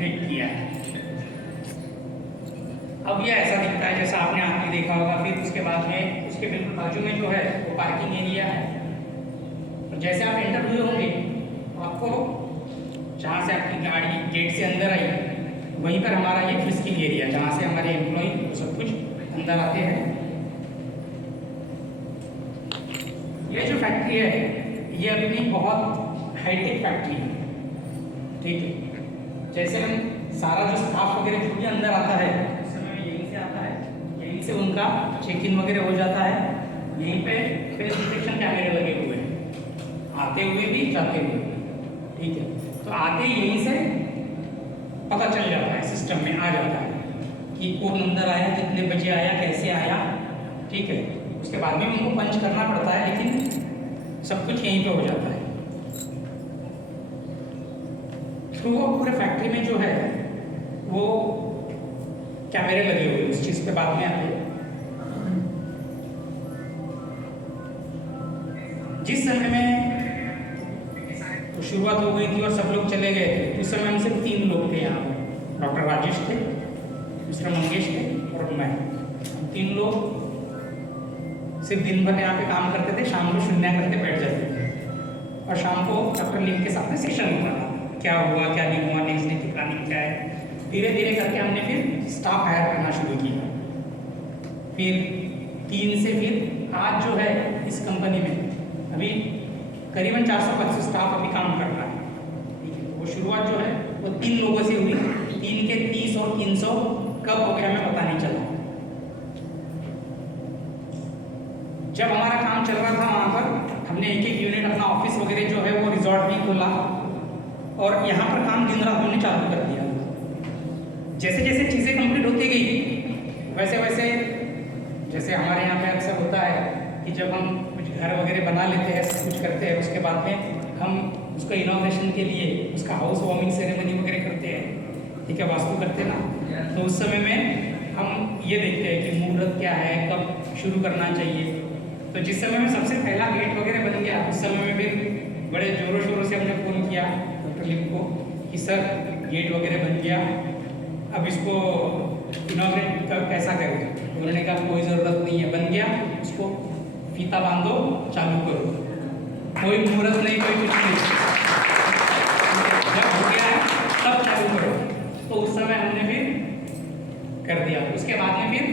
Integrate किया है। अब ये ऐसा दिखता है जैसा आपने आगे देखा होगा। फिर उसके बाद में उसके बिल्कुल बाजू में जो है वो पार्किंग एरिया है। और जैसे आप एंटर हुए होंगे तो आपको जहाँ से आपकी गाड़ी गेट से अंदर आई वहीं पर हमारा ये फ्रिस्किंग एरिया जहाँ से हमारे एम्प्लॉय सब कुछ अंदर आते हैं। ये जो फैक्ट्री है ये अपनी बहुत हाईटेक फैक्ट्री है, ठीक है। जैसे हम सारा जो स्टाफ वगैरह जो भी अंदर आता है उस समय यहीं से आता है, यहीं से उनका चेक इन वगैरह हो जाता है। यहीं पे फेस डिटेक्शन कैमरे लगे हुए हैं, आते हुए भी जाते हुए भी, ठीक है। तो आते ही यहीं से पता चल जाता है, सिस्टम में आ जाता है कि कौन अंदर आया, कितने बजे आया, कैसे आया, ठीक है। उसके बाद में उनको पंच करना पड़ता है, लेकिन सब कुछ यहीं पे हो जाता है। तो वो पूरे फैक्ट्री में जो है वो कैमरे लगे हुए, उस चीज़ पे बाद में आते हैं। जिस समय में तो शुरुआत हो गई थी और सब लोग चले गए थे, उस समय हम सिर्फ 3 लोग थे यहाँ पर। डॉक्टर राजेश थे, मिस्टर मंगेश थे और मैं। 3 लोग सिर्फ दिन भर यहाँ पे काम करते थे, शाम को शून्य करके बैठ जाते थे और शाम को डॉक्टर लिम के साथ में सेशन होता था, क्या हुआ क्या नहीं हुआ, नेक्स्ट डे की प्लानिंग क्या है। धीरे धीरे करके हमने फिर स्टाफ हायर करना शुरू किया। फिर 3 से फिर आज जो है इस कंपनी में अभी करीबन 425 स्टाफ अभी काम कर रहा है, ठीक है। वो शुरुआत जो है वो 3 लोगों से हुई। 3 के 30 और 300 कब हो गया हमें पता नहीं चला। जब हमारा काम चल रहा था वहाँ पर हमने एक यूनिट अपना ऑफिस वगैरह जो है वो रिजॉर्ट भी खोला और यहाँ पर काम दिन रात हमने चालू कर दिया। जैसे जैसे चीज़ें कंप्लीट होती गई वैसे वैसे, जैसे हमारे यहाँ पे अक्सर होता है कि जब हम कुछ घर वगैरह बना लेते हैं, सब कुछ करते हैं, उसके बाद में हम उसका इनॉग्रेशन के लिए उसका हाउस वार्मिंग सेरेमनी वगैरह करते हैं, ठीक है, वास्तु करते हैं ना। तो उस समय में हम ये देखते हैं कि मुहूर्त क्या है, कब शुरू करना चाहिए। तो जिस समय में सबसे पहला गेट वगैरह बन गया उस समय में फिर बड़े ज़ोरों शोरों से हमने फ़ोन किया डॉक्टर लिम को कि सर गेट वगैरह बन गया, अब इसको इनॉग्रेट कैसा करें। उन्होंने कहा कोई ज़रूरत नहीं है, बन गया, उसको फीता बांधो, चालू करो, कोई मुहूर्त नहीं, कोई कुछ नहीं, जब हो गया है तब चालू करो। तो उस समय हमने फिर कर दिया। उसके बाद में फिर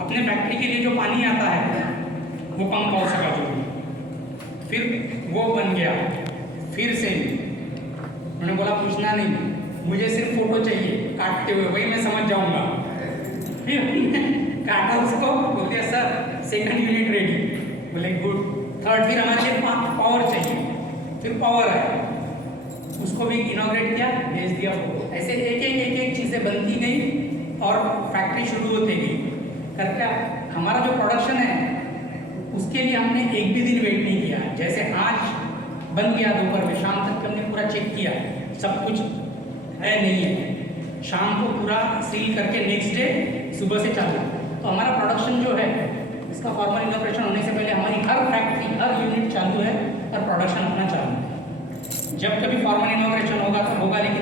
अपने फैक्ट्री के लिए जो पानी आता है वो पंप हाउस का जो फिर वो बन गया। फिर से उन्होंने बोला पूछना नहीं, मुझे सिर्फ फोटो चाहिए काटते हुए, वही मैं समझ जाऊंगा। फिर काटा उसको, बोल दिया सर सेकंड यूनिट रेडी, बोले गुड। थर्ड फिर हमारे लिए पावर चाहिए, फिर पावर आया, उसको भी इनॉग्रेट किया, भेज दिया फोटो। ऐसे एक चीज़ें बनती गई और फैक्ट्री शुरू होती गई करके। हमारा जो प्रोडक्शन है उसके लिए हमने एक भी दिन वेट नहीं किया। जैसे आज बन गया दोपहर में, शाम तक हमने पूरा चेक किया सब कुछ है नहीं है, शाम को पूरा सील करके नेक्स्ट डे सुबह से चालू। तो हमारा प्रोडक्शन जो है इसका फॉर्मल इनॉग्रेशन होने से पहले हमारी हर फैक्ट्री हर यूनिट चालू है और प्रोडक्शन अपना चालू है। जब कभी फॉर्मल इनॉग्रेशन होगा तो होगा, लेकिन